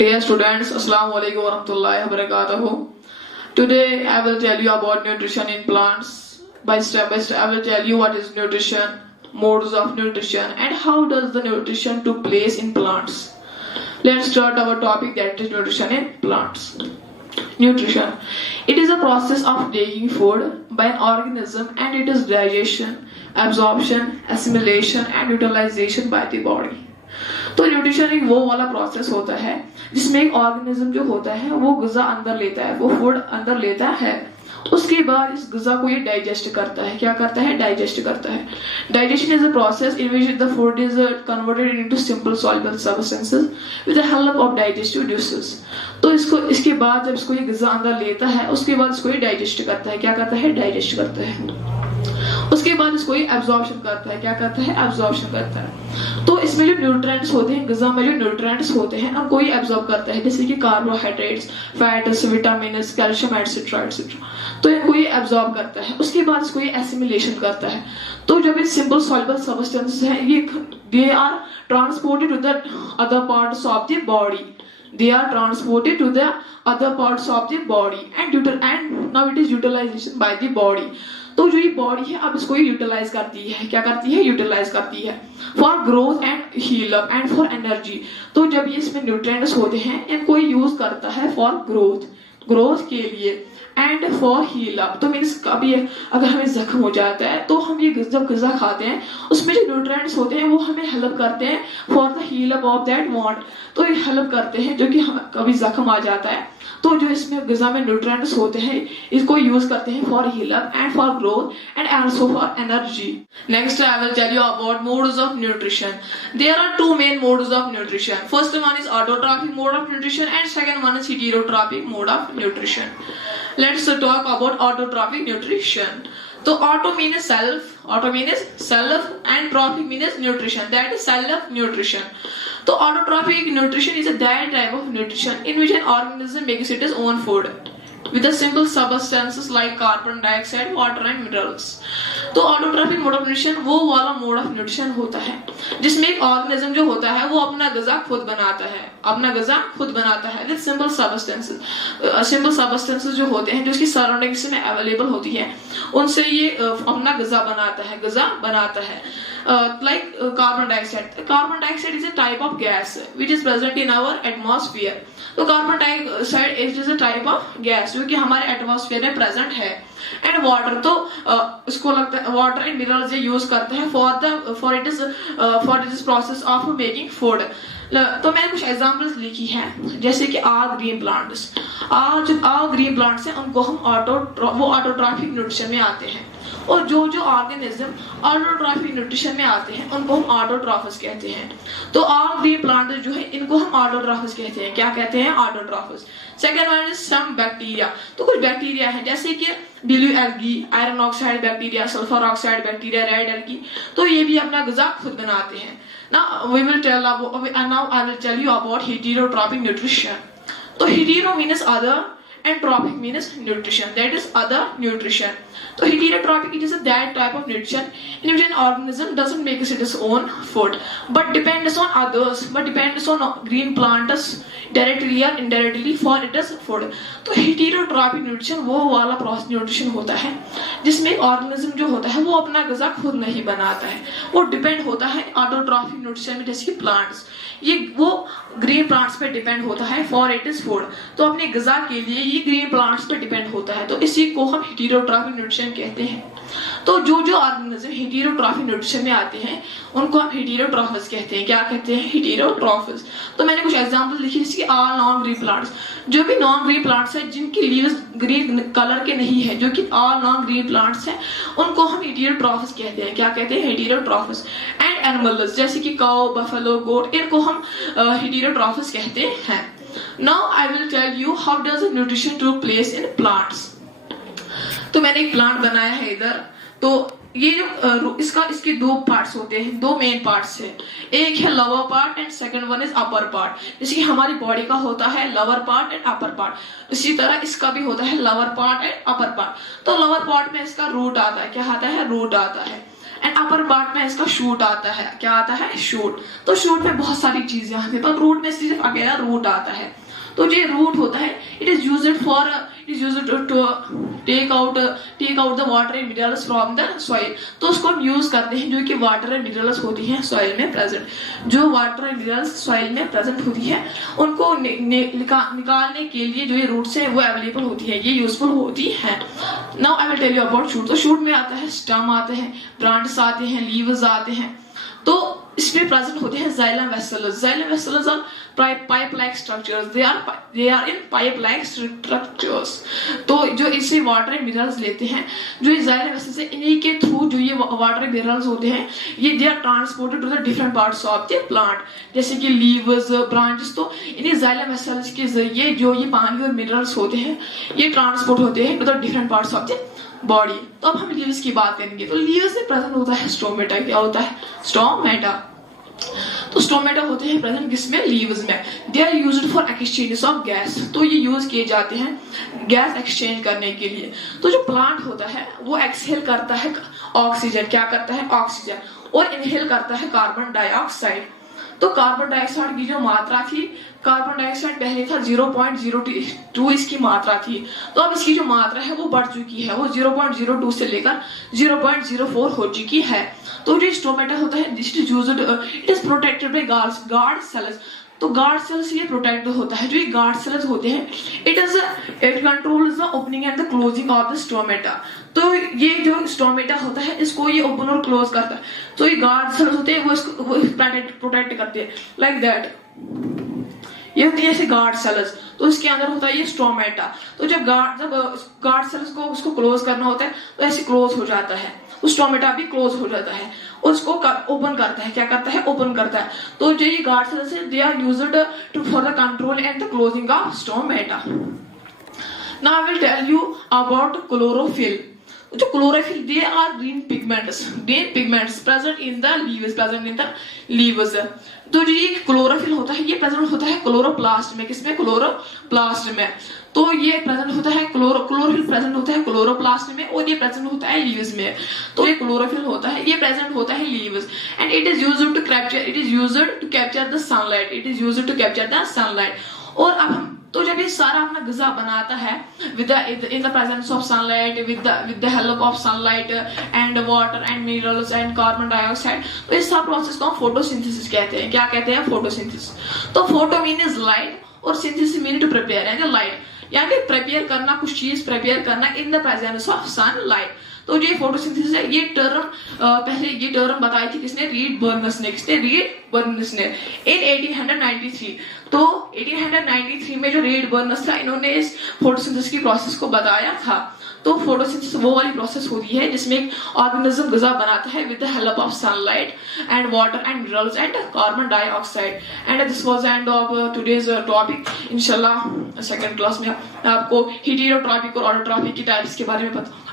Dear students, Assalamu alaikum wa rahmatullahi wa barakatuhu. Today I will tell you about nutrition in plants. By step, I will tell you what is nutrition, modes of nutrition, and how does the nutrition took place in plants. Let's start our topic, that is nutrition in plants. Nutrition. It is a process of taking food by an organism and it is digestion, absorption, assimilation and utilization by the body. तो nutrition एक वो वाला process होता है जिसमें एक organism जो होता है वो गुज़ा अंदर लेता है, वो फूड अंदर लेता है, उसके बाद इस गुज़ा को ये डाइजेस्ट करता है. क्या करता है? डाइजेस्ट करता है. Digestion is a process in which the food is converted into simple soluble substances with the help of digestive juices. तो इसके बाद जब इसको ये गुज़ा अंदर लेता है उसके बाद इसको ये डाइजेस्ट करता है. क्या करता है? डाइजेस्ट करता है. उसके बाद इसको ये एब्जॉर्प्शन करता है. क्या करता है? एब्जॉर्प्शन करता है. तो इसमें जो न्यूट्रिएंट्स होते हैं, ग़िज़ा में जो न्यूट्रिएंट्स होते हैं उनको ये एब्जॉर्ब करता है, जैसे कि carbohydrates, fats, vitamins, calcium etcetera etcetera. तो इनको ये एब्जॉर्ब करता है. उसके बाद इसको ये एसिमिलेशन करता है. तो जब ये सिंपल सॉल्युबल सब्सटेंसेस हैं ये they are transported to the other parts of the body. They are transported to the other parts of the body and now it is utilization by the body. तो जो ये body है अब इसको ये utilise करती है. क्या करती है? यूटिलाइज करती है for growth and heal up and for energy. तो जब ये इसमें न्यूट्रिएंट्स होते हैं इनको ये यूज करता है फॉर ग्रोथ के लिए एंड फॉर हील अप. तो मीन्स कभी अगर हमें जख्म हो जाता है तो हम ये जब ग़िज़ा खाते हैं उसमें जो न्यूट्रिएंट्स होते हैं वो हमें हेल्प करते हैं for the heal up of that wound. तो ये हेल्प करते हैं जो कि कभी जख्म आ जाता है तो जो इसमें ग़िज़ा में न्यूट्रिएंट्स होते हैं इसको यूज करते हैं for heal up and for growth and also for energy. Next I will tell you about modes of nutrition. There are two main modes of nutrition. First one is autotrophic mode of nutrition and second one is heterotrophic mode of nutrition. Let's talk about autotrophic nutrition. So auto means self and trophic means nutrition, that is self nutrition. So autotrophic nutrition is that type of nutrition in which an organism makes its own food with the simple substances like carbon dioxide, water and minerals. तो autotrophic mode of nutrition वो वाला mode of nutrition होता है जिसमें एक organism जो होता है वो अपना ग़िज़ा खुद बनाता है with simple substances. Simple substances जो होते हैं जो उसकी सराउंडिंग्स में अवेलेबल होती है उनसे ये अपना ग़िज़ा बनाता है. Like carbon dioxide is a type of gas which is present in our atmosphere. तो carbon dioxide is a type of gas जो कि हमारे एटमॉस्फेयर में प्रेजेंट है. एंड वाटर तो इसको लगता है वाटर एंड मिनरल्स ये यूज करते हैं for it is process of making food. तो मैंने कुछ एग्जांपल्स लिखी हैं जैसे कि all green plants. All green plants हैं उनको हम ऑटोट्रॉफिक न्यूट्रिशन में आते हैं और जो ऑर्गेनिज्म ऑटोट्रॉफिक न्यूट्रिशन में आते हैं उनको हम ऑटोट्रॉफस कहते हैं. तो ऑल ग्रीन प्लांट जो है इनको हम ऑटोट्रॉफस कहते हैं. क्या कहते हैं? Autotrophs. Second one is some bacteria. तो कुछ बैक्टीरिया है जैसे कि blue algae, iron oxide bacteria, sulphur oxide bacteria, red algae. तो ये भी अपना ग़िज़ा खुद बनाते हैं. now I will tell you about heterotrophic nutrition. तो hetero means other and trophic means nutrition, that is other nutrition. So heterotrophic is that type of nutrition in which an organism doesn't make its own food but depends on others, but depends on green plants directly or indirectly for its food. तो heterotrophic nutrition वो वाला nutrition होता है जिसमें organism जो होता है वो अपना ग़िज़ा खुद नहीं बनाता है, वो डिपेंड होता है ऑटोट्रॉफिक न्यूट्रिशन में. जैसे कि प्लांट्स ये वो ग्रीन प्लांट्स पे डिपेंड होता है फॉर इट इज फूड. तो अपने ग़िज़ा के लिए ये ग्रीन प्लांट्स पे डिपेंड होता है तो इसी को हम हेटेरोट्रॉफिक न्यूट्रिशन कहते हैं. तो जो ऑर्गेनिज्म हेटेरोट्रॉफिक न्यूट्रिशन में आते हैं उनको हम हेटेरोट्रॉफस कहते हैं. क्या कहते हैं? हेटेरोट्रॉफस. तो मैंने कुछ एग्जांपल लिखे जैसे कि ऑल नॉन ग्रीन प्लांट्स. जो भी नॉन ग्रीन प्लांट्स हैं जिनकी लीव्स ग्रीन कलर के नहीं है, जो कि ऑल नॉन ग्रीन प्लांट्स हैं उनको हम हेटेरोट्रॉफस कहते हैं. क्या कहते हैं? हेटेरोट्रॉफस. एंड एनिमल्स जैसे कि काउ, बफेलो, गोट इनको हम हेटेरोट्रॉफस कहते हैं. Now I will tell you how does the nutrition took place in plants. तो मैंने एक प्लांट बनाया है इधर. तो ये जो इसके दो पार्ट्स होते हैं, दो मेन पार्ट्स है. एक है lower part and second one is upper part. जैसे कि हमारी बॉडी का होता है lower part and upper part, इसी तरह इसका भी होता है lower part and upper part. तो लोअर पार्ट में इसका रूट आता है. क्या आता है? रूट आता है. एंड एंड अपर पार्ट में इसका शूट आता है। क्या आता है? शूट। तो शूट में बहुत सारी चीजें आती है, पर रूट में सिर्फ अकेला रूट आता है। तो जो रूट होता है it is used to take out the water and minerals from the soil. तो उसको हम यूज करते हैं जो कि वाटर एंड मिनरल्स होती हैं सॉइल में प्रेजेंट। जो वाटर एंड मिनरल्स सॉइल में प्रेजेंट होती है उनको निकालने के लिए जो ये रूट्स है वो अवेलेबल होती है, ये यूजफुल होती है। Now I will tell you about shoot. तो शूट में आता है स्टम आते हैं, ब्रांचेस आते हैं, लीव्स आते हैं। तो इसमें प्रेजेंट होते हैं xylem vessels. Xylem vessels are pipe like structures, they are in pipe like structures. तो जो इससे वाटर एंड मिनरल्स लेते हैं, जो ये जाइलम वेसल्स है, इन्हीं के थ्रू जो ये वाटर एंड मिनरल्स होते हैं ये they are transported to the different parts of the plant, जैसे कि लीव्स, ब्रांचेस। तो इन्हीं जाइलम वेसल्स के जरिए जो ये पानी और मिनरल्स होते हैं ये ट्रांसपोर्ट होते हैं to the different parts of the body. तो अब हम लीव्स की बात करेंगे। तो लीव्स में प्रेजेंट होता है स्टोमेटा। क्या होता है? स्टोमेटा। तो स्टोमेटा होते हैं प्रेजेंट किसमें? लीव्स में। They are used for exchange of gas. तो ये यूज किए जाते हैं गैस एक्सचेंज करने के लिए। तो जो प्लांट होता है वो एक्सहेल करता है ऑक्सीजन। क्या करता है? ऑक्सीजन। और इनहेल करता है कार्बन डाइऑक्साइड। तो कार्बन डाइऑक्साइड की जो मात्रा थी, कार्बन डाइऑक्साइड पहले था 0.02 इसकी मात्रा थी। तो अब इसकी जो मात्रा है वो बढ़ चुकी है, वो 0.02 से लेकर 0.04 हो चुकी है। तो जो स्टोमेटा होता है it is protected by guard cells. तो गार्ड सेल्स ये प्रोटेक्ट होता है। जो ये गार्ड सेल्स होते हैं it controls the opening and the closing of the stomata. तो ये जो स्टोमेटा होता है इसको ये ओपन और क्लोज करता है। तो ये गार्ड सेल्स होते हैं वो इसको प्रोटेक्ट करते हैं लाइक दैट। ये होती है ऐसे गार्ड सेल्स। तो इसके अंदर होता है ये स्टोमेटा। तो जब गार्ड सेल्स को उसको क्लोज करना होता है तो ऐसे क्लोज हो जाता है, उस स्टोमेटा भी क्लोज हो जाता है, उसको ओपन करता है। क्या करता है? ओपन करता है। तो जो ये गार्ड सेल्स है they are used for the control and the closing of stomata. Now I will tell you about chlorophyll. जो chlorophyll they are green pigments present in the leaves. तो जो ये क्लोरोफिल होता है ये प्रेजेंट होता है क्लोरोप्लास्ट में। किसमें? क्लोरोप्लास्ट में। तो ये प्रेजेंट होता है क्लोरोफिल प्रेजेंट होता है क्लोरोप्लास्ट में और ये प्रेजेंट होता है लीव्स में। तो ये क्लोरोफिल होता है ये प्रेजेंट होता है leaves and it is used to capture the sunlight. और अब हम तो जब ये सारा अपना ग़िज़ा बनाता है in the presence of sunlight, with the help of sunlight and water and minerals and carbon dioxide, तो इस सब प्रोसेस को हम फोटोसिंथेसिस कहते हैं। क्या कहते हैं? फोटोसिंथेसिस। तो फोटो मीन्स लाइट और synthesis mean to prepare and light, यानी प्रिपेयर करना, कुछ चीज प्रिपेयर करना in the presence of sunlight. तो जो फोटोसिंथेसिस है ये टर्म पहले ये टर्म बताई थी किसने? रीड बर्नस ने इन 1893। तो 1893 में जो रीड बर्नस था इन्होंने इस फोटोसिंथेसिस की प्रोसेस को बताया था। तो फोटोसिंथेसिस वो वाली प्रोसेस होती है जिसमें एक ऑर्गेनिज्म ग़िज़ा बनाता है with the help of sunlight and water and minerals and carbon dioxide. And this was end of today's topic. इंशाल्लाह सेकंड क्लास में आपको हीटेरोट्रॉपिक और ऑटोट्रॉपिक की टाइप्स के बारे में पता